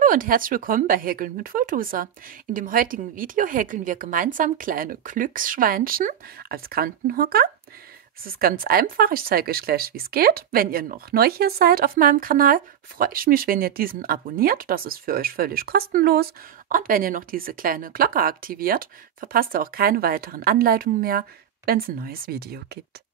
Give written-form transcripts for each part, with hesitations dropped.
Hallo und herzlich willkommen bei Häkeln mit Fultusa. In dem heutigen Video häkeln wir gemeinsam kleine Glücksschweinchen als Kantenhocker. Es ist ganz einfach, ich zeige euch gleich, wie es geht. Wenn ihr noch neu hier seid auf meinem Kanal, freue ich mich, wenn ihr diesen abonniert. Das ist für euch völlig kostenlos. Und wenn ihr noch diese kleine Glocke aktiviert, verpasst ihr auch keine weiteren Anleitungen mehr, wenn es ein neues Video gibt.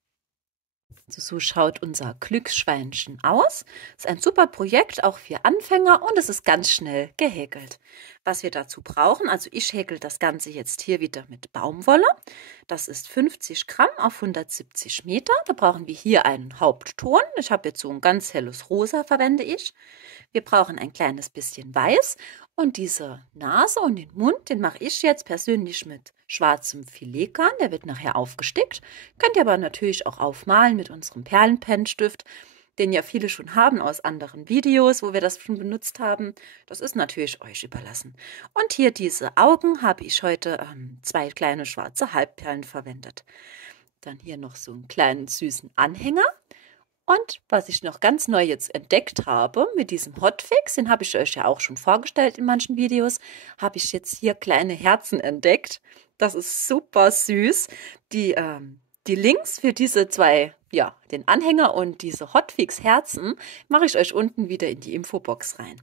So schaut unser Glücksschweinchen aus. Es ist ein super Projekt, auch für Anfänger, und es ist ganz schnell gehäkelt. Was wir dazu brauchen, also ich häkel das Ganze jetzt hier wieder mit Baumwolle. Das ist 50 Gramm auf 170 Meter. Da brauchen wir hier einen Hauptton. Ich habe jetzt so ein ganz helles Rosa, verwende ich. Wir brauchen ein kleines bisschen Weiß und diese Nase und den Mund, den mache ich jetzt persönlich mit schwarzem Filetgarn. Der wird nachher aufgestickt. Könnt ihr aber natürlich auch aufmalen mit unserem Perlenpennstift, den ja viele schon haben aus anderen Videos, wo wir das schon benutzt haben. Das ist natürlich euch überlassen. Und hier diese Augen habe ich heute 2 kleine schwarze Halbperlen verwendet. Dann hier noch so einen kleinen süßen Anhänger. Und was ich noch ganz neu jetzt entdeckt habe mit diesem Hotfix, den habe ich euch ja auch schon vorgestellt in manchen Videos, habe ich jetzt hier kleine Herzen entdeckt. Das ist super süß. Die Links für diese zwei, ja, den Anhänger und diese Hotfix-Herzen, mache ich euch unten wieder in die Infobox rein.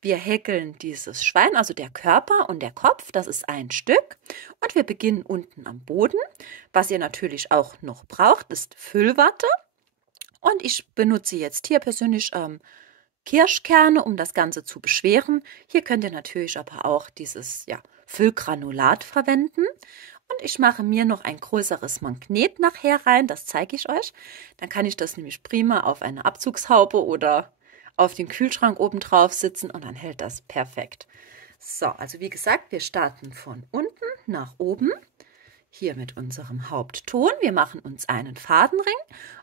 Wir häkeln dieses Schwein, also der Körper und der Kopf, das ist ein Stück. Und wir beginnen unten am Boden. Was ihr natürlich auch noch braucht, ist Füllwatte. Und ich benutze jetzt hier persönlich Kirschkerne, um das Ganze zu beschweren. Hier könnt ihr natürlich aber auch dieses Füllgranulat verwenden. Und ich mache mir noch ein größeres Magnet nachher rein, das zeige ich euch. Dann kann ich das nämlich prima auf eine Abzugshaube oder auf den Kühlschrank oben drauf sitzen und dann hält das perfekt. So, also wie gesagt, wir starten von unten nach oben. Hier mit unserem Hauptton. Wir machen uns einen Fadenring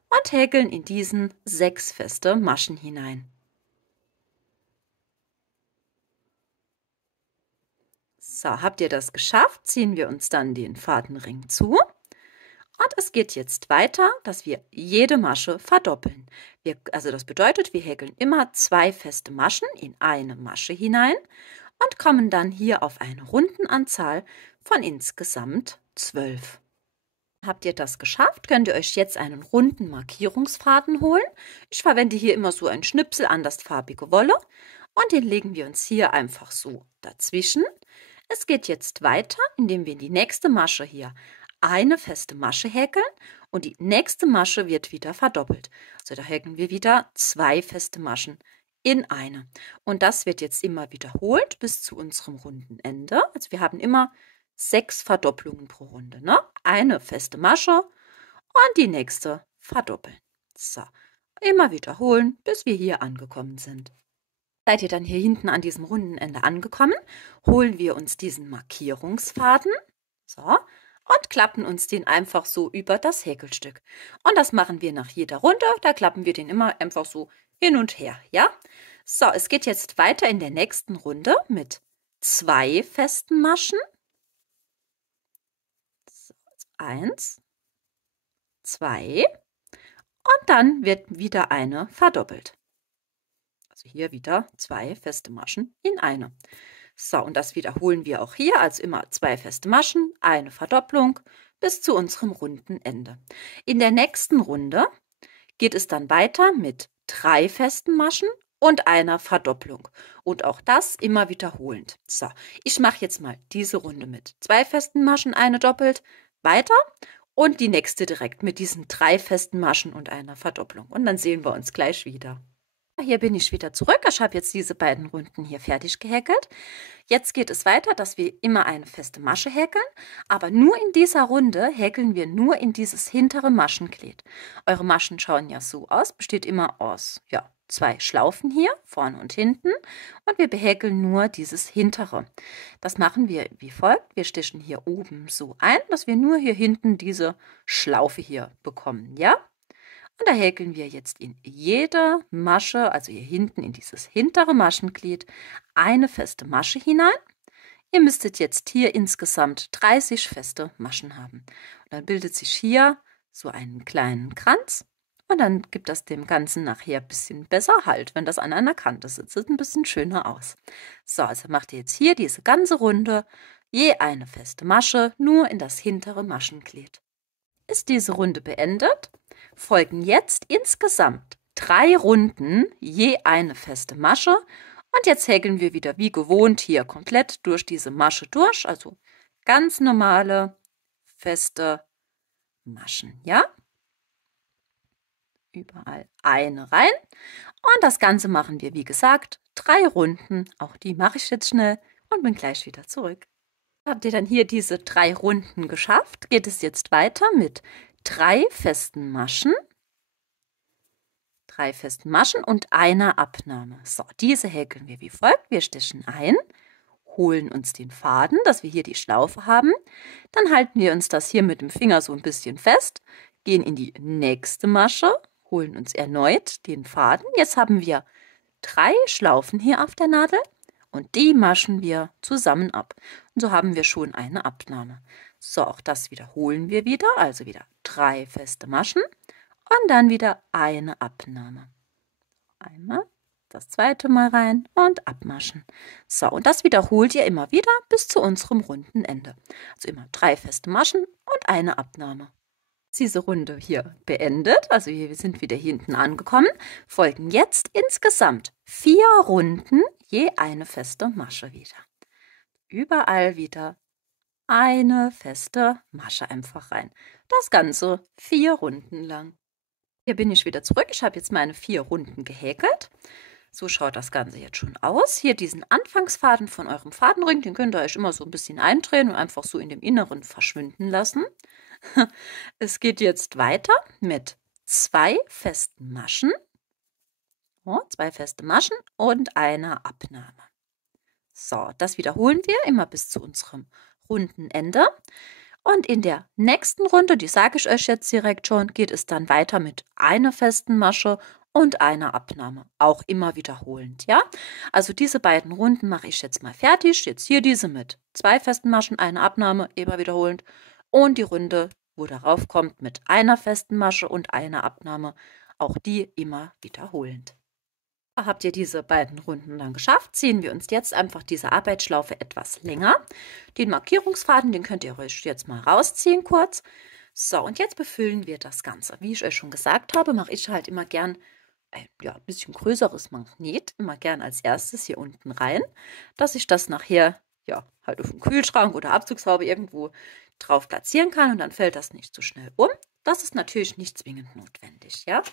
und häkeln in diesen 6 feste Maschen hinein. So, habt ihr das geschafft, ziehen wir uns dann den Fadenring zu. Und es geht jetzt weiter, dass wir jede Masche verdoppeln. Also das bedeutet, wir häkeln immer 2 feste Maschen in eine Masche hinein und kommen dann hier auf eine Rundenanzahl von insgesamt 12. Habt ihr das geschafft, könnt ihr euch jetzt einen runden Markierungsfaden holen. Ich verwende hier immer so einen Schnipsel andersfarbige Wolle und den legen wir uns hier einfach so dazwischen. Es geht jetzt weiter, indem wir in die nächste Masche hier eine feste Masche häkeln und die nächste Masche wird wieder verdoppelt. Also da häkeln wir wieder 2 feste Maschen in eine. Und das wird jetzt immer wiederholt bis zu unserem runden Ende. Also wir haben immer 6 Verdopplungen pro Runde. Ne? Eine feste Masche und die nächste verdoppeln. So, immer wiederholen, bis wir hier angekommen sind. Seid ihr dann hier hinten an diesem runden Ende angekommen, holen wir uns diesen Markierungsfaden so, und klappen uns den einfach so über das Häkelstück. Und das machen wir nach jeder Runde. Da klappen wir den immer einfach so hin und her. Ja? So, es geht jetzt weiter in der nächsten Runde mit 2 festen Maschen. 1, 2 und dann wird wieder eine verdoppelt. Also hier wieder 2 feste Maschen in eine. So, und das wiederholen wir auch hier, also immer 2 feste Maschen, eine Verdopplung bis zu unserem runden Ende. In der nächsten Runde geht es dann weiter mit 3 festen Maschen und einer Verdopplung. Und auch das immer wiederholend. So, ich mache jetzt mal diese Runde mit 2 festen Maschen, eine doppelt, weiter und die nächste direkt mit diesen 3 festen Maschen und einer Verdopplung. Und dann sehen wir uns gleich wieder. Hier bin ich wieder zurück. Ich habe jetzt diese beiden Runden hier fertig gehäkelt. Jetzt geht es weiter, dass wir immer eine feste Masche häkeln, aber nur in dieser Runde häkeln wir nur in dieses hintere Maschenglied. Eure Maschen schauen ja so aus, besteht immer aus 2 Schlaufen hier, vorne und hinten, und wir behäkeln nur dieses hintere. Das machen wir wie folgt. Wir stichen hier oben so ein, dass wir nur hier hinten diese Schlaufe hier bekommen, ja? Und da häkeln wir jetzt in jede Masche, also hier hinten in dieses hintere Maschenglied, eine feste Masche hinein. Ihr müsstet jetzt hier insgesamt 30 feste Maschen haben. Und dann bildet sich hier so einen kleinen Kranz Und dann gibt das dem Ganzen nachher ein bisschen besser Halt, wenn das an einer Kante sitzt. Sieht ein bisschen schöner aus. So, also macht ihr jetzt hier diese ganze Runde, je eine feste Masche, nur in das hintere Maschenglied. Ist diese Runde beendet, folgen jetzt insgesamt 3 Runden, je eine feste Masche. Und jetzt häkeln wir wieder wie gewohnt hier komplett durch diese Masche durch, also ganz normale, feste Maschen, ja? Überall eine rein. Und das Ganze machen wir, wie gesagt, 3 Runden. Auch die mache ich jetzt schnell und bin gleich wieder zurück. Habt ihr dann hier diese 3 Runden geschafft, geht es jetzt weiter mit 3 festen Maschen. 3 festen Maschen und einer Abnahme. So, diese häkeln wir wie folgt. Wir stechen ein, holen uns den Faden, dass wir hier die Schlaufe haben. Dann halten wir uns das hier mit dem Finger so ein bisschen fest, gehen in die nächste Masche, holen uns erneut den Faden. Jetzt haben wir 3 Schlaufen hier auf der Nadel und die maschen wir zusammen ab. Und so haben wir schon eine Abnahme. So, auch das wiederholen wir wieder, also wieder 3 feste Maschen und dann wieder eine Abnahme. Einmal, das zweite Mal rein und abmaschen. So, und das wiederholt ihr immer wieder bis zu unserem runden Ende. Also immer 3 feste Maschen und eine Abnahme. Diese Runde hier beendet, also wir sind wieder hier hinten angekommen, folgen jetzt insgesamt 4 Runden, je eine feste Masche wieder. Überall wieder eine feste Masche einfach rein. Das Ganze 4 Runden lang. Hier bin ich wieder zurück. Ich habe jetzt meine 4 Runden gehäkelt. So schaut das Ganze jetzt schon aus. Hier diesen Anfangsfaden von eurem Fadenring, den könnt ihr euch immer so ein bisschen eindrehen und einfach so in dem Inneren verschwinden lassen. Es geht jetzt weiter mit 2 festen Maschen. Oh, 2 feste Maschen und einer Abnahme. So, das wiederholen wir immer bis zu unserem runden Ende. Und in der nächsten Runde, die sage ich euch jetzt direkt schon, geht es dann weiter mit einer festen Masche und einer Abnahme. Auch immer wiederholend, ja? Also diese beiden Runden mache ich jetzt mal fertig. Jetzt hier diese mit 2 festen Maschen, eine Abnahme, immer wiederholend. Und die Runde, wo darauf kommt, mit einer festen Masche und einer Abnahme. Auch die immer wiederholend. Habt ihr diese beiden Runden dann geschafft, ziehen wir uns jetzt einfach diese Arbeitsschlaufe etwas länger. Den Markierungsfaden, den könnt ihr euch jetzt mal rausziehen kurz. So, und jetzt befüllen wir das Ganze. Wie ich euch schon gesagt habe, mache ich halt immer gern ein bisschen größeres Magnet, immer gern als erstes hier unten rein, dass ich das nachher halt auf dem Kühlschrank oder Abzugshaube irgendwo drauf platzieren kann und dann fällt das nicht so schnell um. Das ist natürlich nicht zwingend notwendig, ja.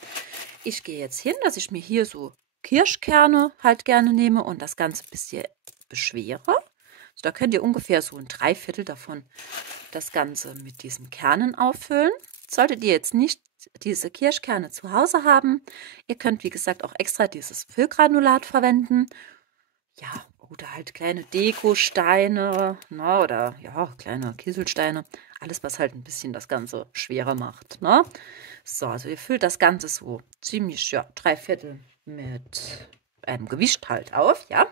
Ich gehe jetzt hin, dass ich mir hier so Kirschkerne halt gerne nehme und das Ganze ein bisschen beschwere. Also da könnt ihr ungefähr so ein 3/4 davon das Ganze mit diesen Kernen auffüllen. Solltet ihr jetzt nicht diese Kirschkerne zu Hause haben, ihr könnt wie gesagt auch extra dieses Füllgranulat verwenden. Ja, oder halt kleine Dekosteine, ne, oder ja, kleine Kieselsteine. Alles, was halt ein bisschen das Ganze schwerer macht, ne? So, also ihr füllt das Ganze so ziemlich, 3/4 mit einem Gewicht halt auf, ja.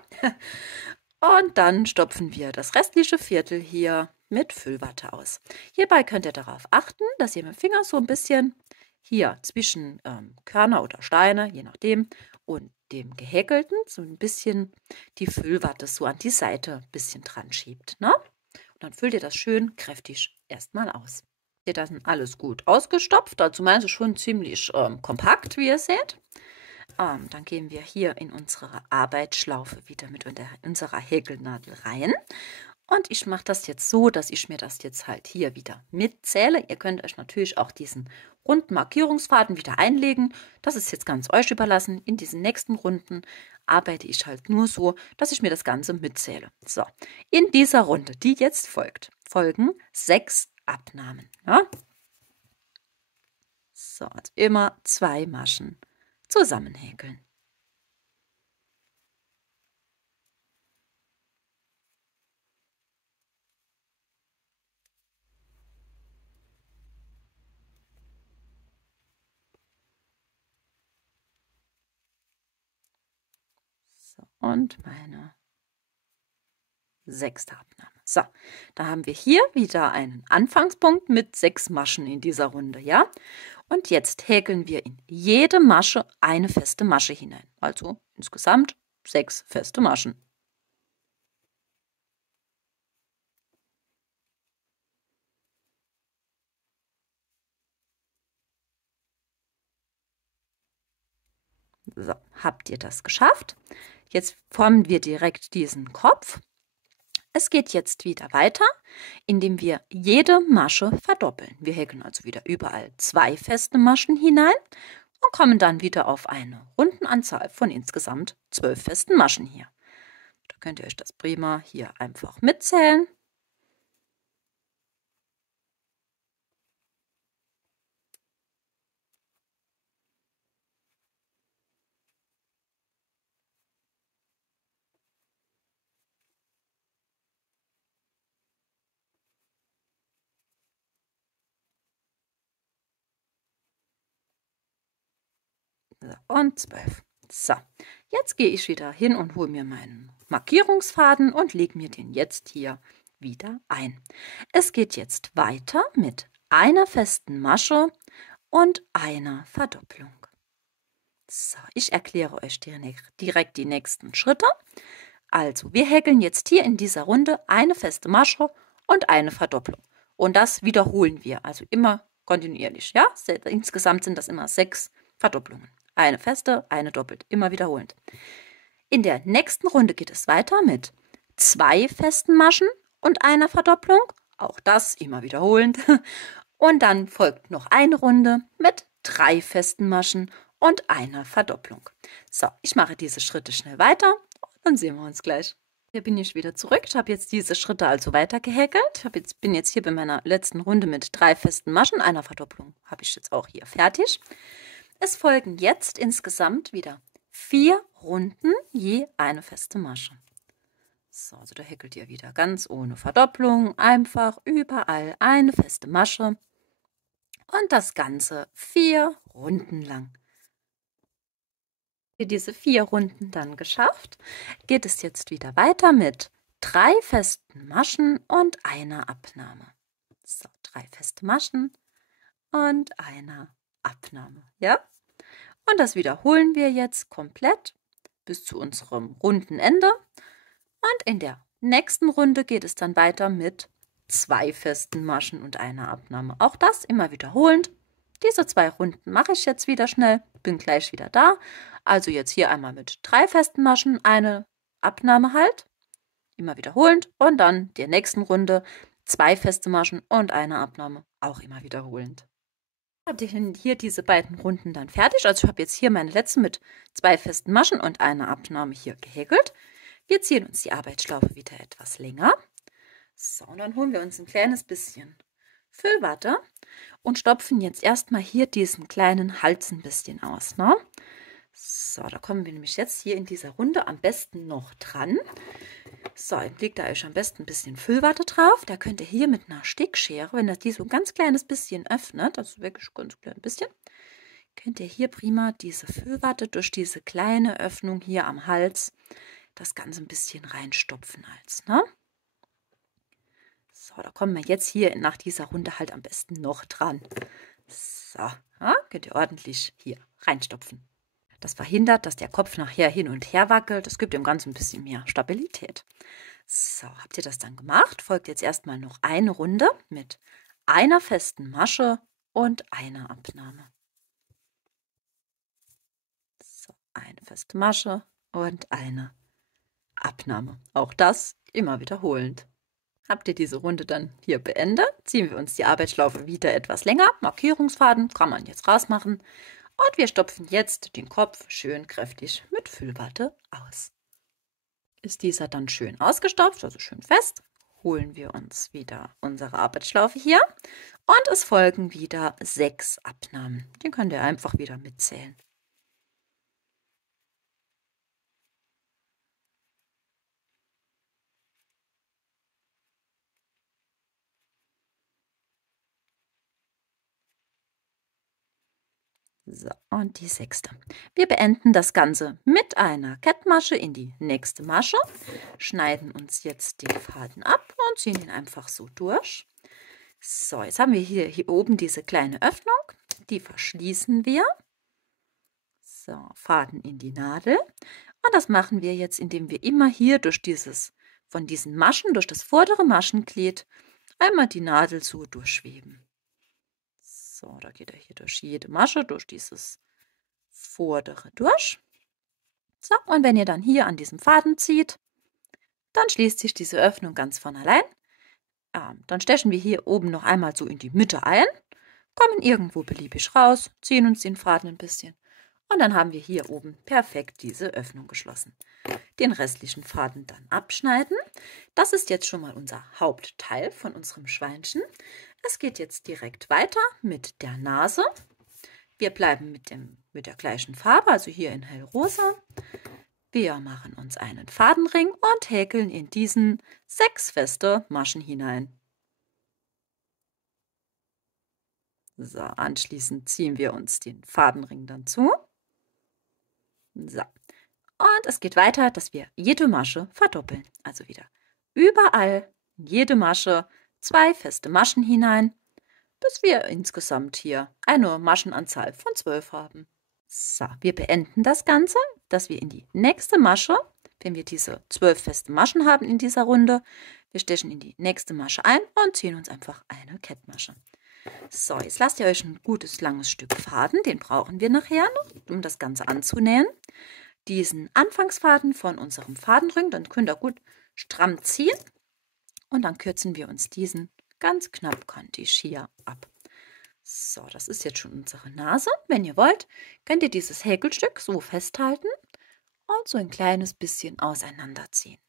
Und dann stopfen wir das restliche Viertel hier mit Füllwatte aus. Hierbei könnt ihr darauf achten, dass ihr mit dem Finger so ein bisschen hier zwischen Körner oder Steine, je nachdem, und dem gehäkelten so ein bisschen die Füllwatte so an die Seite ein bisschen dran schiebt. Ne? Und dann füllt ihr das schön kräftig erstmal aus. Ihr dann alles gut ausgestopft, dazu meinte ich schon ziemlich kompakt, wie ihr seht. Dann gehen wir hier in unsere Arbeitsschlaufe wieder mit unserer Häkelnadel rein. Und ich mache das jetzt so, dass ich mir das jetzt halt hier wieder mitzähle. Ihr könnt euch natürlich auch diesen runden Markierungsfaden wieder einlegen. Das ist jetzt ganz euch überlassen. In diesen nächsten Runden arbeite ich halt nur so, dass ich mir das Ganze mitzähle. So, in dieser Runde, die jetzt folgt, folgen 6 Abnahmen. Ja? So, also immer 2 Maschen zusammenhäkeln. So, und meine sechste Abnahme. So, da haben wir hier wieder einen Anfangspunkt mit 6 Maschen in dieser Runde, ja? Und jetzt häkeln wir in jede Masche eine feste Masche hinein. Also insgesamt 6 feste Maschen. So, habt ihr das geschafft? Jetzt formen wir direkt diesen Kopf. Es geht jetzt wieder weiter, indem wir jede Masche verdoppeln. Wir häkeln also wieder überall 2 feste Maschen hinein und kommen dann wieder auf eine Rundenanzahl von insgesamt 12 festen Maschen hier. Da könnt ihr euch das prima hier einfach mitzählen. So, und 12. So, jetzt gehe ich wieder hin und hole mir meinen Markierungsfaden und lege mir den jetzt hier wieder ein. Es geht jetzt weiter mit einer festen Masche und einer Verdopplung. So, ich erkläre euch direkt die nächsten Schritte. Also, wir häkeln jetzt hier in dieser Runde eine feste Masche und eine Verdopplung. Und das wiederholen wir, also immer kontinuierlich. Ja? Insgesamt sind das immer 6 Verdopplungen. Eine feste, eine doppelt, immer wiederholend. In der nächsten Runde geht es weiter mit 2 festen Maschen und einer Verdopplung. Auch das immer wiederholend. Und dann folgt noch eine Runde mit 3 festen Maschen und einer Verdopplung. So, ich mache diese Schritte schnell weiter und dann sehen wir uns gleich. Hier bin ich wieder zurück. Ich habe jetzt diese Schritte also weiter gehäkelt. Bin jetzt hier bei meiner letzten Runde mit 3 festen Maschen, einer Verdopplung. Habe ich jetzt auch hier fertig. Es folgen jetzt insgesamt wieder 4 Runden, je eine feste Masche. So, also da häkelt ihr wieder ganz ohne Verdopplung, einfach überall eine feste Masche und das Ganze 4 Runden lang. Für diese 4 Runden dann geschafft, geht es jetzt wieder weiter mit 3 festen Maschen und einer Abnahme. So, 3 feste Maschen und einer Abnahme, ja? Und das wiederholen wir jetzt komplett bis zu unserem runden Ende. Und in der nächsten Runde geht es dann weiter mit 2 festen Maschen und einer Abnahme. Auch das immer wiederholend. Diese 2 Runden mache ich jetzt wieder schnell, bin gleich wieder da. Also jetzt hier einmal mit 3 festen Maschen, eine Abnahme halt, immer wiederholend. Und dann der nächsten Runde 2 feste Maschen und eine Abnahme, auch immer wiederholend. Habe ich hier diese beiden Runden dann fertig. Also ich habe jetzt hier meine letzte mit 2 festen Maschen und einer Abnahme hier gehäkelt. Wir ziehen uns die Arbeitsschlaufe wieder etwas länger. So, und dann holen wir uns ein kleines bisschen Füllwatte und stopfen jetzt erstmal hier diesen kleinen Hals ein bisschen aus. Ne? So, da kommen wir nämlich jetzt hier in dieser Runde am besten noch dran. So, jetzt legt ihr euch am besten ein bisschen Füllwatte drauf. Da könnt ihr hier mit einer Stickschere, wenn ihr die so ein ganz kleines bisschen öffnet, also wirklich ganz klein bisschen, könnt ihr hier prima diese Füllwatte durch diese kleine Öffnung hier am Hals das Ganze ein bisschen reinstopfen als, ne? So, da kommen wir jetzt hier nach dieser Runde halt am besten noch dran. So, ja, könnt ihr ordentlich hier reinstopfen. Das verhindert, dass der Kopf nachher hin und her wackelt. Das gibt dem Ganzen ein bisschen mehr Stabilität. So, habt ihr das dann gemacht? Folgt jetzt erstmal noch eine Runde mit einer festen Masche und einer Abnahme. So, eine feste Masche und eine Abnahme. Auch das immer wiederholend. Habt ihr diese Runde dann hier beendet, ziehen wir uns die Arbeitsschlaufe wieder etwas länger. Markierungsfaden kann man jetzt rausmachen. Und wir stopfen jetzt den Kopf schön kräftig mit Füllwatte aus. Ist dieser dann schön ausgestopft, also schön fest, holen wir uns wieder unsere Arbeitsschlaufe hier. Und es folgen wieder 6 Abnahmen. Den könnt ihr einfach wieder mitzählen. So, und die 6. Wir beenden das Ganze mit einer Kettmasche in die nächste Masche, schneiden uns jetzt den Faden ab und ziehen ihn einfach so durch. So, jetzt haben wir hier oben diese kleine Öffnung, die verschließen wir. So, Faden in die Nadel. Und das machen wir jetzt, indem wir immer hier durch von diesen Maschen, durch das vordere Maschenglied, einmal die Nadel so durchschweben. So, da geht er hier durch jede Masche, durch dieses vordere durch. So, und wenn ihr dann hier an diesem Faden zieht, dann schließt sich diese Öffnung ganz von allein. Dann stechen wir hier oben noch einmal so in die Mitte ein, kommen irgendwo beliebig raus, ziehen uns den Faden ein bisschen und dann haben wir hier oben perfekt diese Öffnung geschlossen. Den restlichen Faden dann abschneiden. Das ist jetzt schon mal unser Hauptteil von unserem Schweinchen. Es geht jetzt direkt weiter mit der Nase. Wir bleiben mit der gleichen Farbe, also hier in hellrosa. Wir machen uns einen Fadenring und häkeln in diesen 6 feste Maschen hinein. So, anschließend ziehen wir uns den Fadenring dann zu. So. Und es geht weiter, dass wir jede Masche verdoppeln. Also wieder überall in jede Masche 2 feste Maschen hinein, bis wir insgesamt hier eine Maschenanzahl von 12 haben. So, wir beenden das Ganze, dass wir in die nächste Masche, wenn wir diese 12 feste Maschen haben in dieser Runde, wir stechen in die nächste Masche ein und ziehen uns einfach eine Kettmasche. So, jetzt lasst ihr euch ein gutes langes Stück Faden, den brauchen wir nachher noch, um das Ganze anzunähen. Diesen Anfangsfaden von unserem Fadenring, dann könnt ihr gut stramm ziehen und dann kürzen wir uns diesen ganz knappkantig hier ab. So, das ist jetzt schon unsere Nase. Wenn ihr wollt, könnt ihr dieses Häkelstück so festhalten und so ein kleines bisschen auseinanderziehen.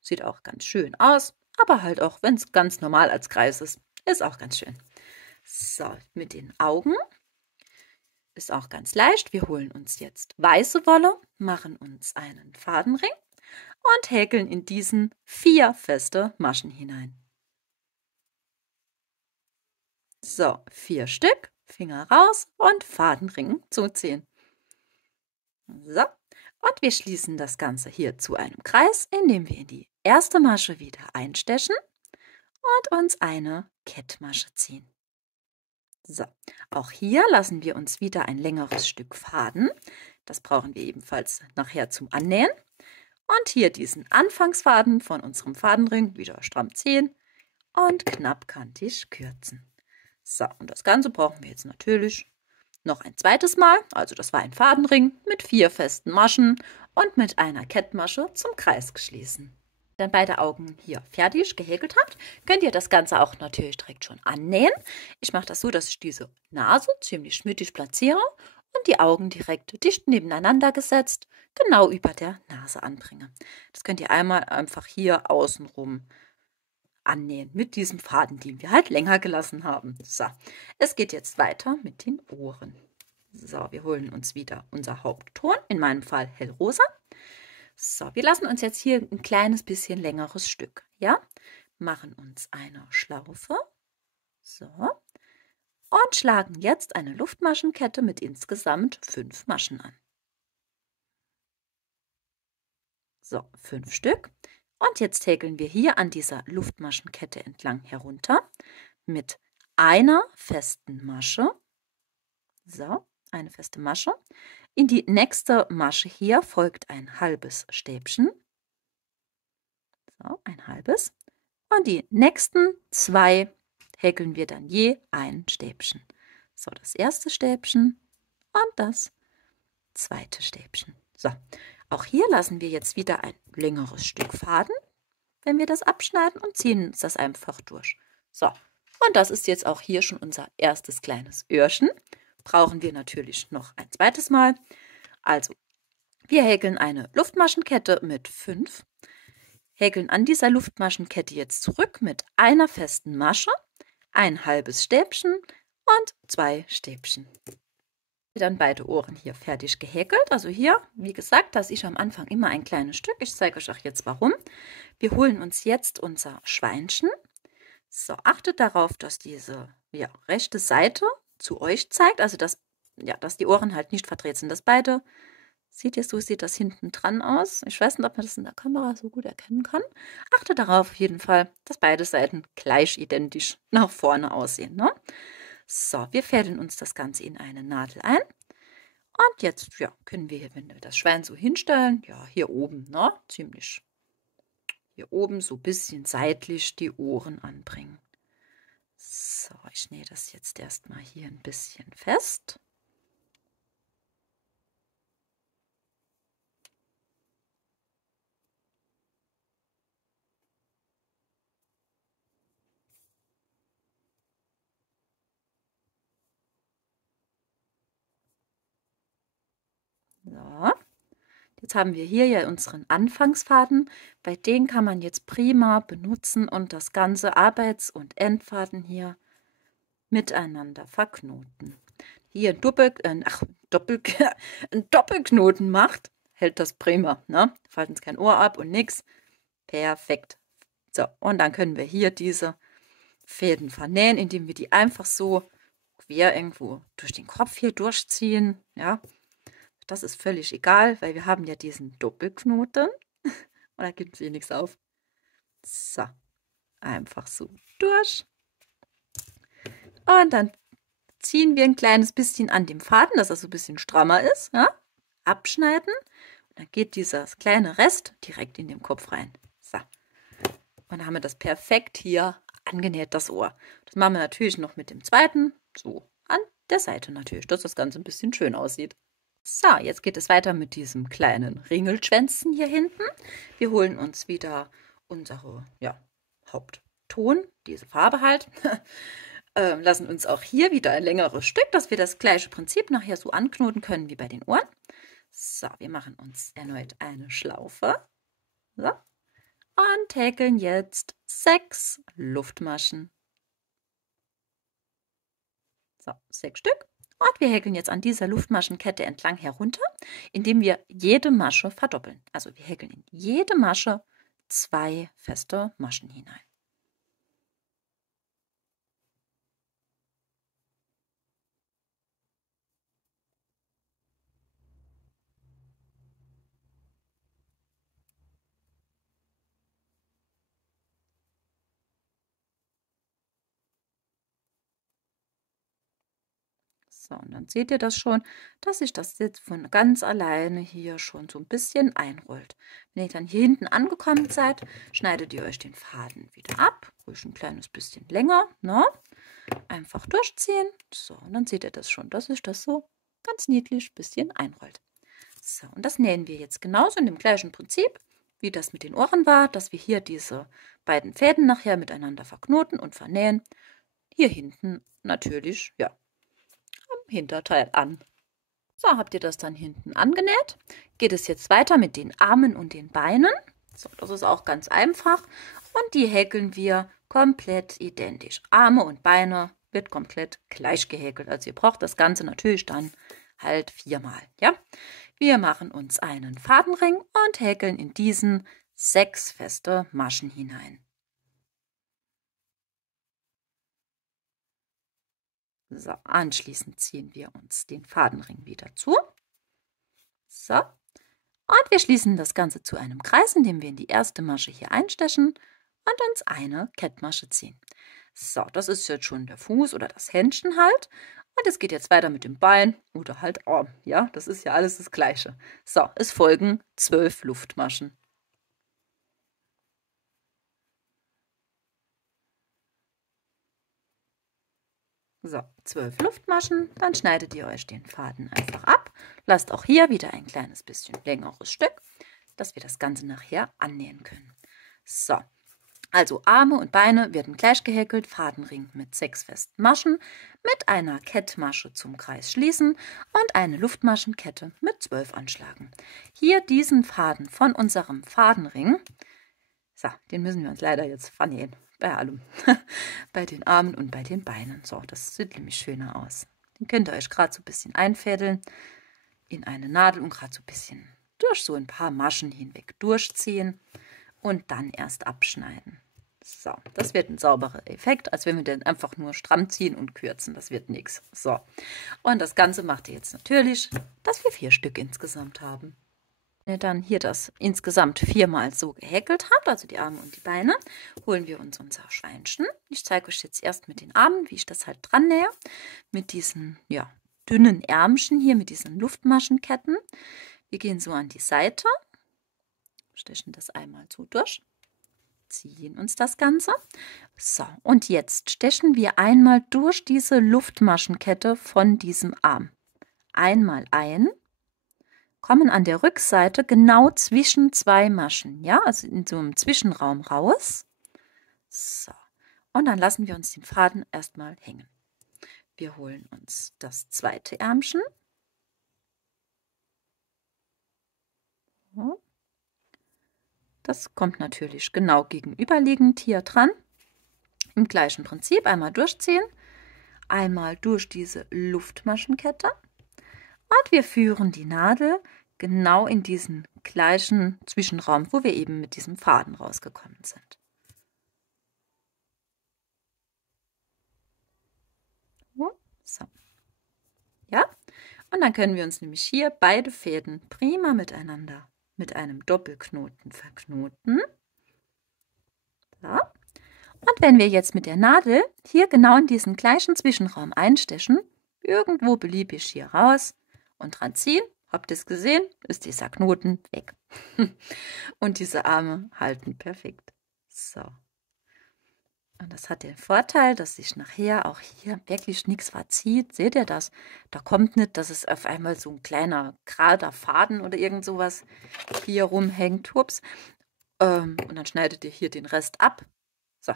Sieht auch ganz schön aus, aber halt auch, wenn es ganz normal als Kreis ist, ist auch ganz schön. So, mit den Augen ist auch ganz leicht. Wir holen uns jetzt weiße Wolle, machen uns einen Fadenring und häkeln in diesen 4 feste Maschen hinein. So, 4 Stück, Finger raus und Fadenring zuziehen. So, und wir schließen das Ganze hier zu einem Kreis, indem wir in die erste Masche wieder einstechen und uns eine Kettmasche ziehen. So, auch hier lassen wir uns wieder ein längeres Stück Faden. Das brauchen wir ebenfalls nachher zum Annähen. Und hier diesen Anfangsfaden von unserem Fadenring wieder stramm ziehen und knappkantig kürzen. So, und das Ganze brauchen wir jetzt natürlich noch ein zweites Mal. Also das war ein Fadenring mit 4 festen Maschen und mit einer Kettmasche zum Kreis schließen. Dann beide Augen hier fertig gehäkelt habt, könnt ihr das Ganze auch natürlich direkt schon annähen. Ich mache das so, dass ich diese Nase ziemlich mittig platziere und die Augen direkt dicht nebeneinander gesetzt, genau über der Nase anbringe. Das könnt ihr einmal einfach hier außenrum annähen mit diesem Faden, den wir halt länger gelassen haben. So, es geht jetzt weiter mit den Ohren. So, wir holen uns wieder unser Hauptton, in meinem Fall hellrosa. So, wir lassen uns jetzt hier ein kleines bisschen längeres Stück, ja? Machen uns eine Schlaufe, so, und schlagen jetzt eine Luftmaschenkette mit insgesamt 5 Maschen an. So, 5 Stück. Und jetzt häkeln wir hier an dieser Luftmaschenkette entlang herunter mit einer festen Masche. So, eine feste Masche. In die nächste Masche hier folgt ein halbes Stäbchen. So, ein halbes. Und die nächsten 2 häkeln wir dann je ein Stäbchen. So, das erste Stäbchen und das zweite Stäbchen. So, auch hier lassen wir jetzt wieder ein längeres Stück Faden, wenn wir das abschneiden und ziehen uns das einfach durch. So, und das ist jetzt auch hier schon unser erstes kleines Öhrchen. Brauchen wir natürlich noch ein zweites Mal. Also, wir häkeln eine Luftmaschenkette mit 5, häkeln an dieser Luftmaschenkette jetzt zurück mit einer festen Masche, ein halbes Stäbchen und 2 Stäbchen. Dann beide Ohren hier fertig gehäkelt. Also hier, wie gesagt, das ist am Anfang immer ein kleines Stück. Ich zeige euch auch jetzt warum. Wir holen uns jetzt unser Schweinchen. So, achtet darauf, dass diese rechte Seite zu euch zeigt. Also das ja, dass die Ohren halt nicht verdreht sind. Das beide, seht ihr, so sieht das hinten dran aus. Ich weiß nicht, ob man das in der Kamera so gut erkennen kann. Achte darauf auf jeden Fall, dass beide Seiten gleich identisch nach vorne aussehen. Ne? So, wir fädeln uns das Ganze in eine Nadel ein. Und jetzt, ja, können wir hier, wenn wir das Schwein so hinstellen, ja, hier oben, ne, ziemlich hier oben so ein bisschen seitlich die Ohren anbringen. So, ich nähe das jetzt erstmal hier ein bisschen fest. So, jetzt haben wir hier ja unseren Anfangsfaden. Bei denen kann man jetzt prima benutzen und das ganze Arbeits- und Endfaden hier miteinander verknoten. Hier ein Doppelknoten macht, hält das prima. Ne? Falten uns kein Ohr ab und nix. Perfekt. So, und dann können wir hier diese Fäden vernähen, indem wir die einfach so quer irgendwo durch den Kopf hier durchziehen. Ja, das ist völlig egal, weil wir haben ja diesen Doppelknoten. Und da gibt es hier nichts auf. So, einfach so durch. Und dann ziehen wir ein kleines bisschen an dem Faden, dass er so ein bisschen strammer ist. Ja? Abschneiden. Und dann geht dieser kleine Rest direkt in den Kopf rein. So. Und dann haben wir das perfekt hier angenäht, das Ohr. Das machen wir natürlich noch mit dem zweiten, so an der Seite natürlich, dass das Ganze ein bisschen schön aussieht. So, jetzt geht es weiter mit diesem kleinen Ringelschwänzchen hier hinten. Wir holen uns wieder unsere Hauptton, diese Farbe halt. Lassen uns auch hier wieder ein längeres Stück, dass wir das gleiche Prinzip nachher so anknoten können wie bei den Ohren. So, wir machen uns erneut eine Schlaufe. So. Und häkeln jetzt 6 Luftmaschen. So, 6 Stück. Und wir häkeln jetzt an dieser Luftmaschenkette entlang herunter, indem wir jede Masche verdoppeln. Also wir häkeln in jede Masche 2 feste Maschen hinein. So, und dann seht ihr das schon, dass sich das jetzt von ganz alleine hier schon so ein bisschen einrollt. Wenn ihr dann hier hinten angekommen seid, schneidet ihr euch den Faden wieder ab, ruhig ein kleines bisschen länger, ne? Einfach durchziehen. So, und dann seht ihr das schon, dass sich das so ganz niedlich ein bisschen einrollt. So, und das nähen wir jetzt genauso in dem gleichen Prinzip, wie das mit den Ohren war, dass wir hier diese beiden Fäden nachher miteinander verknoten und vernähen. Hier hinten natürlich, ja, am Hinterteil an. So, habt ihr das dann hinten angenäht? Geht es jetzt weiter mit den Armen und den Beinen. So, das ist auch ganz einfach. Und die häkeln wir komplett identisch. Arme und Beine wird komplett gleich gehäkelt. Also ihr braucht das Ganze natürlich dann halt 4-mal. Ja? Wir machen uns einen Fadenring und häkeln in diesen 6 feste Maschen hinein. So, anschließend ziehen wir uns den Fadenring wieder zu. So, und wir schließen das Ganze zu einem Kreis, indem wir in die erste Masche hier einstechen und uns eine Kettmasche ziehen. So, das ist jetzt schon der Fuß oder das Händchen halt. Und es geht jetzt weiter mit dem Bein oder halt Arm. Ja, das ist ja alles das Gleiche. So, es folgen 12 Luftmaschen. So, 12 Luftmaschen, dann schneidet ihr euch den Faden einfach ab. Lasst auch hier wieder ein kleines bisschen längeres Stück, dass wir das Ganze nachher annähen können. So, also Arme und Beine werden gleich gehäkelt, Fadenring mit 6 festen Maschen, mit einer Kettmasche zum Kreis schließen und eine Luftmaschenkette mit 12 anschlagen. Hier diesen Faden von unserem Fadenring, so, den müssen wir uns leider jetzt vernähen. Bei allem. Bei den Armen und bei den Beinen. So, das sieht nämlich schöner aus. Den könnt ihr euch gerade so ein bisschen einfädeln in eine Nadel und gerade so ein bisschen durch so ein paar Maschen hinweg durchziehen und dann erst abschneiden. So, das wird ein sauberer Effekt, als wenn wir den einfach nur stramm ziehen und kürzen. Das wird nichts. So, und das Ganze macht ihr jetzt natürlich, dass wir 4 Stück insgesamt haben. Wenn ihr dann hier das insgesamt 4-mal so gehäkelt habt, also die Arme und die Beine, holen wir uns unser Schweinchen. Ich zeige euch jetzt erst mit den Armen, wie ich das halt dran nähe. Mit diesen, ja, dünnen Ärmchen hier, mit diesen Luftmaschenketten. Wir gehen so an die Seite, stechen das einmal so durch, ziehen uns das Ganze. So, und jetzt stechen wir einmal durch diese Luftmaschenkette von diesem Arm. Einmal ein, kommen an der Rückseite genau zwischen 2 Maschen, ja, also in so einem Zwischenraum raus. So, und dann lassen wir uns den Faden erstmal hängen. Wir holen uns das zweite Ärmchen. So. Das kommt natürlich genau gegenüberliegend hier dran. Im gleichen Prinzip einmal durchziehen, einmal durch diese Luftmaschenkette und wir führen die Nadel genau in diesen gleichen Zwischenraum, wo wir eben mit diesem Faden rausgekommen sind. So. Ja, und dann können wir uns nämlich hier beide Fäden prima miteinander mit einem Doppelknoten verknoten. So. Und wenn wir jetzt mit der Nadel hier genau in diesen gleichen Zwischenraum einstechen, irgendwo beliebig hier raus und dran ziehen, habt ihr es gesehen, ist dieser Knoten weg. Und diese Arme halten perfekt. So. Und das hat den Vorteil, dass sich nachher auch hier wirklich nichts verzieht. Seht ihr das? Da kommt nicht, dass es auf einmal so ein kleiner gerader Faden oder irgend sowas hier rumhängt. Ups. Und dann schneidet ihr hier den Rest ab. So.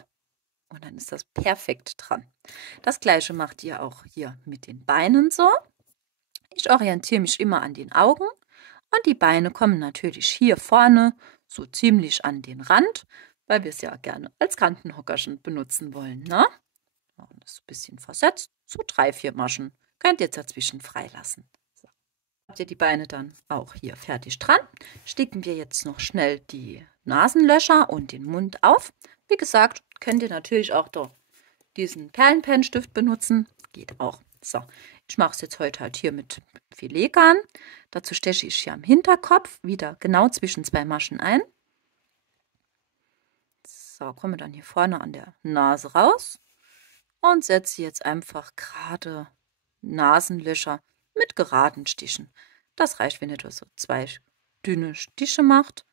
Und dann ist das perfekt dran. Das gleiche macht ihr auch hier mit den Beinen so. Ich orientiere mich immer an den Augen. Und die Beine kommen natürlich hier vorne so ziemlich an den Rand, weil wir es ja gerne als Kantenhockerchen benutzen wollen. Ne? Und das ein bisschen versetzt, so 3, 4 Maschen. Könnt ihr dazwischen freilassen. So. Habt ihr die Beine dann auch hier fertig dran? Sticken wir jetzt noch schnell die Nasenlöcher und den Mund auf. Wie gesagt, könnt ihr natürlich auch diesen Perlenpennstift benutzen. Geht auch. So, ich mache es jetzt heute halt hier mit Filetgarn. Dazu steche ich hier am Hinterkopf wieder genau zwischen 2 Maschen ein. So, komme dann hier vorne an der Nase raus und setze jetzt einfach gerade Nasenlöcher mit geraden Stichen. Das reicht, wenn ihr da so 2 dünne Stiche macht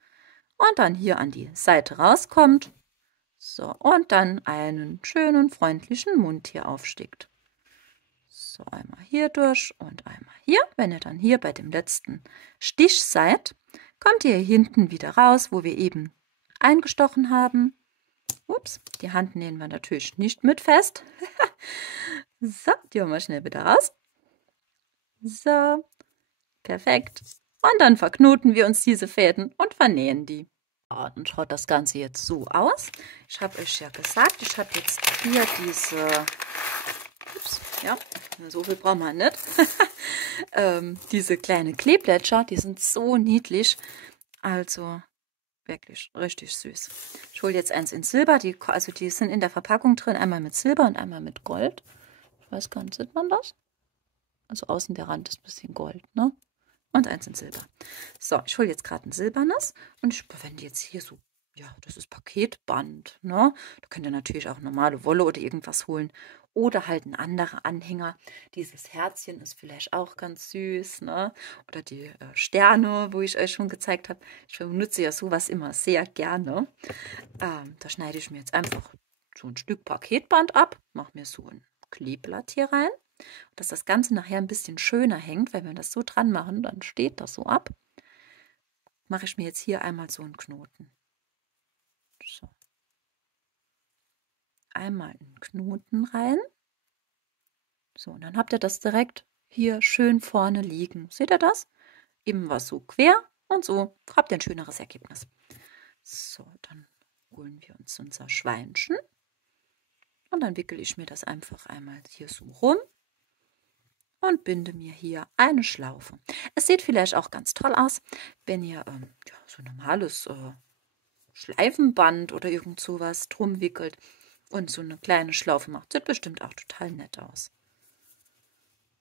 und dann hier an die Seite rauskommt. So, und dann einen schönen, freundlichen Mund hier aufstickt. So, einmal hier durch und einmal hier. Wenn ihr dann hier bei dem letzten Stich seid, kommt ihr hier hinten wieder raus, wo wir eben eingestochen haben. Ups, die Hand nähen wir natürlich nicht mit fest. So, die holen wir schnell wieder raus. So, perfekt. Und dann verknoten wir uns diese Fäden und vernähen die. Ja, dann schaut das Ganze jetzt so aus. Ich habe euch ja gesagt, ich habe jetzt hier diese... Ups, ja, so viel braucht man nicht. Diese kleinen Kleeblätter, die sind so niedlich. Also wirklich richtig süß. Ich hole jetzt eins in Silber. Die sind in der Verpackung drin, einmal mit Silber und einmal mit Gold. Ich weiß gar nicht, sieht man das? Also außen der Rand ist ein bisschen Gold, ne? Und eins in Silber. So, ich hole jetzt gerade ein silbernes und ich verwende jetzt hier so, ja, das ist Paketband, ne? Da könnt ihr natürlich auch normale Wolle oder irgendwas holen oder halt ein anderer Anhänger. Dieses Herzchen ist vielleicht auch ganz süß, ne? Oder die Sterne, wo ich euch schon gezeigt habe. Ich benutze ja sowas immer sehr gerne. Da schneide ich mir jetzt einfach so ein Stück Paketband ab, mache mir so ein Kleeblatt hier rein, dass das Ganze nachher ein bisschen schöner hängt, weil wenn wir das so dran machen, dann steht das so ab. Mache ich mir jetzt hier einmal so einen Knoten. So. Einmal einen Knoten rein. So, und dann habt ihr das direkt hier schön vorne liegen. Seht ihr das? Eben was so quer und so habt ihr ein schöneres Ergebnis. So, dann holen wir uns unser Schweinchen und dann wickele ich mir das einfach einmal hier so rum und binde mir hier eine Schlaufe. Es sieht vielleicht auch ganz toll aus, wenn ihr ja, so normales Schleifenband oder irgend sowas drum wickelt und so eine kleine Schlaufe macht. Sieht bestimmt auch total nett aus.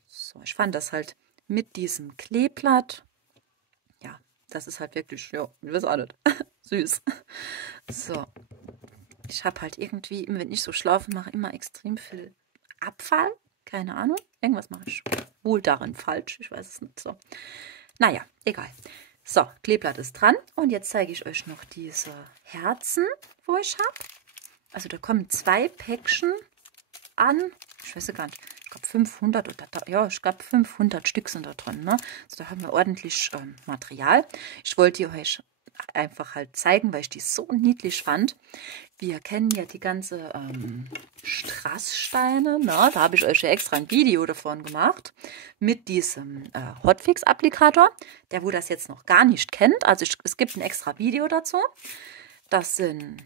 So, ich fand das halt mit diesem Kleeblatt, ja, das ist halt wirklich, ja, ich weiß auch nicht, süß. So, ich habe halt irgendwie, wenn ich so Schlaufen mache, immer extrem viel Abfall. Keine Ahnung, irgendwas mache ich wohl darin falsch, ich weiß es nicht so. Naja, egal. So, Kleeblatt ist dran und jetzt zeige ich euch noch diese Herzen, wo ich habe. Also da kommen 2 Päckchen an, ich weiß gar nicht, ich glaube 500 oder ja, ich glaube 500 Stück sind da drin. Ne? Also da haben wir ordentlich Material. Ich wollte die euch einfach halt zeigen, weil ich die so niedlich fand. Wir kennen ja die ganze Strasssteine. Ne? Da habe ich euch ja extra ein Video davon gemacht mit diesem Hotfix-Applikator. Der, wo das jetzt noch gar nicht kennt, also es gibt ein extra Video dazu. Das sind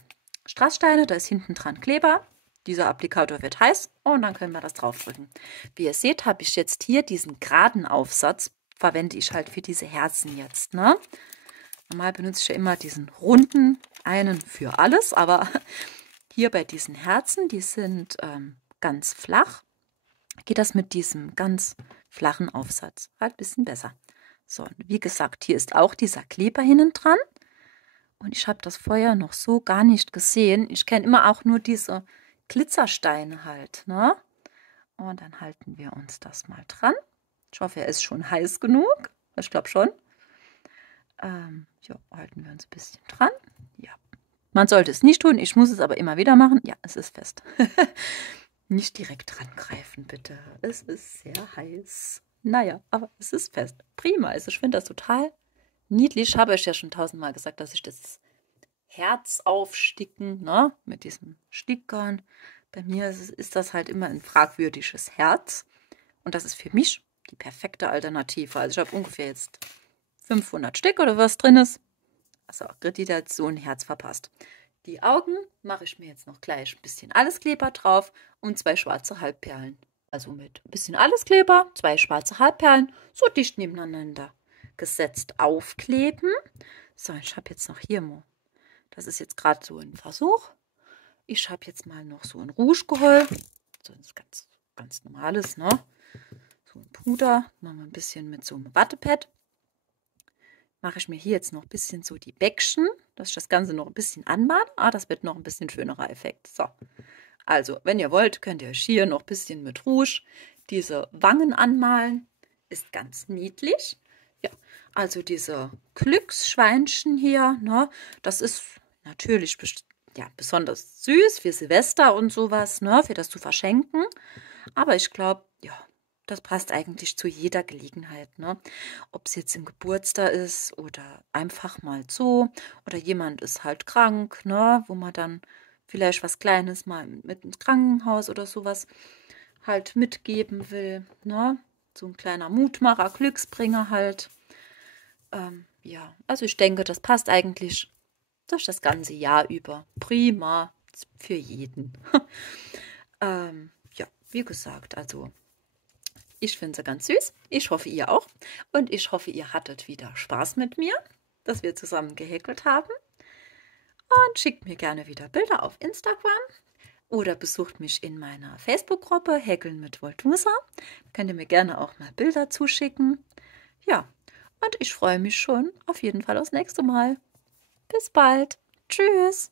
Strasssteine, da ist hinten dran Kleber. Dieser Applikator wird heiß und dann können wir das draufdrücken. Wie ihr seht, habe ich jetzt hier diesen geraden Aufsatz, verwende ich halt für diese Herzen jetzt. Ne? Normal benutze ich ja immer diesen runden, einen für alles, aber hier bei diesen Herzen, die sind ganz flach, geht das mit diesem ganz flachen Aufsatz halt ein bisschen besser. So, wie gesagt, hier ist auch dieser Kleber hinten dran und ich habe das vorher noch so gar nicht gesehen. Ich kenne immer auch nur diese Glitzersteine halt, ne? Und dann halten wir uns das mal dran. Ich hoffe, er ist schon heiß genug. Ich glaube schon. Ja, halten wir uns ein bisschen dran. Ja. Man sollte es nicht tun, ich muss es aber immer wieder machen. Ja, es ist fest. Nicht direkt dran greifen, bitte. Es ist sehr heiß. Naja, aber es ist fest. Prima. Also ich finde das total niedlich. Ich habe euch ja schon 1000-mal gesagt, dass ich das Herz aufsticken, ne, mit diesen Stickern. Bei mir ist das halt immer ein fragwürdiges Herz. Und das ist für mich die perfekte Alternative. Also ich habe ungefähr jetzt 500 Stück oder was drin ist. Also Gritti hat so ein Herz verpasst. Die Augen mache ich mir jetzt noch gleich ein bisschen Alleskleber drauf und 2 schwarze Halbperlen. Also mit ein bisschen Alleskleber, 2 schwarze Halbperlen, so dicht nebeneinander gesetzt aufkleben. So, ich habe jetzt noch hier mal. Das ist jetzt gerade so ein Versuch. Ich habe jetzt mal noch so ein Rouge geholt. So ein ganz normales, ne? So ein Puder. Machen wir ein bisschen mit so einem Wattepad. Mache ich mir hier jetzt noch ein bisschen so die Bäckchen, dass ich das Ganze noch ein bisschen anmale. Das wird noch ein bisschen schönerer Effekt. So, also, wenn ihr wollt, könnt ihr euch hier noch ein bisschen mit Rouge diese Wangen anmalen. Ist ganz niedlich. Ja, also diese Glücksschweinchen hier, ne, das ist natürlich ja, besonders süß für Silvester und sowas, ne, für das zu verschenken. Aber ich glaube, ja, das passt eigentlich zu jeder Gelegenheit, ne? Ob es jetzt im Geburtstag ist oder einfach mal so oder jemand ist halt krank, ne? Wo man dann vielleicht was Kleines mal mit ins Krankenhaus oder sowas halt mitgeben will, ne? So ein kleiner Mutmacher, Glücksbringer halt. Ja, also ich denke, das passt eigentlich durch das ganze Jahr über. Prima für jeden. Ja, wie gesagt, also ich finde sie ganz süß. Ich hoffe, ihr auch. Und ich hoffe, ihr hattet wieder Spaß mit mir, dass wir zusammen gehäkelt haben. Und schickt mir gerne wieder Bilder auf Instagram oder besucht mich in meiner Facebook-Gruppe Häkeln mit Voltusa. Könnt ihr mir gerne auch mal Bilder zuschicken. Ja, und ich freue mich schon auf jeden Fall aufs nächste Mal. Bis bald. Tschüss.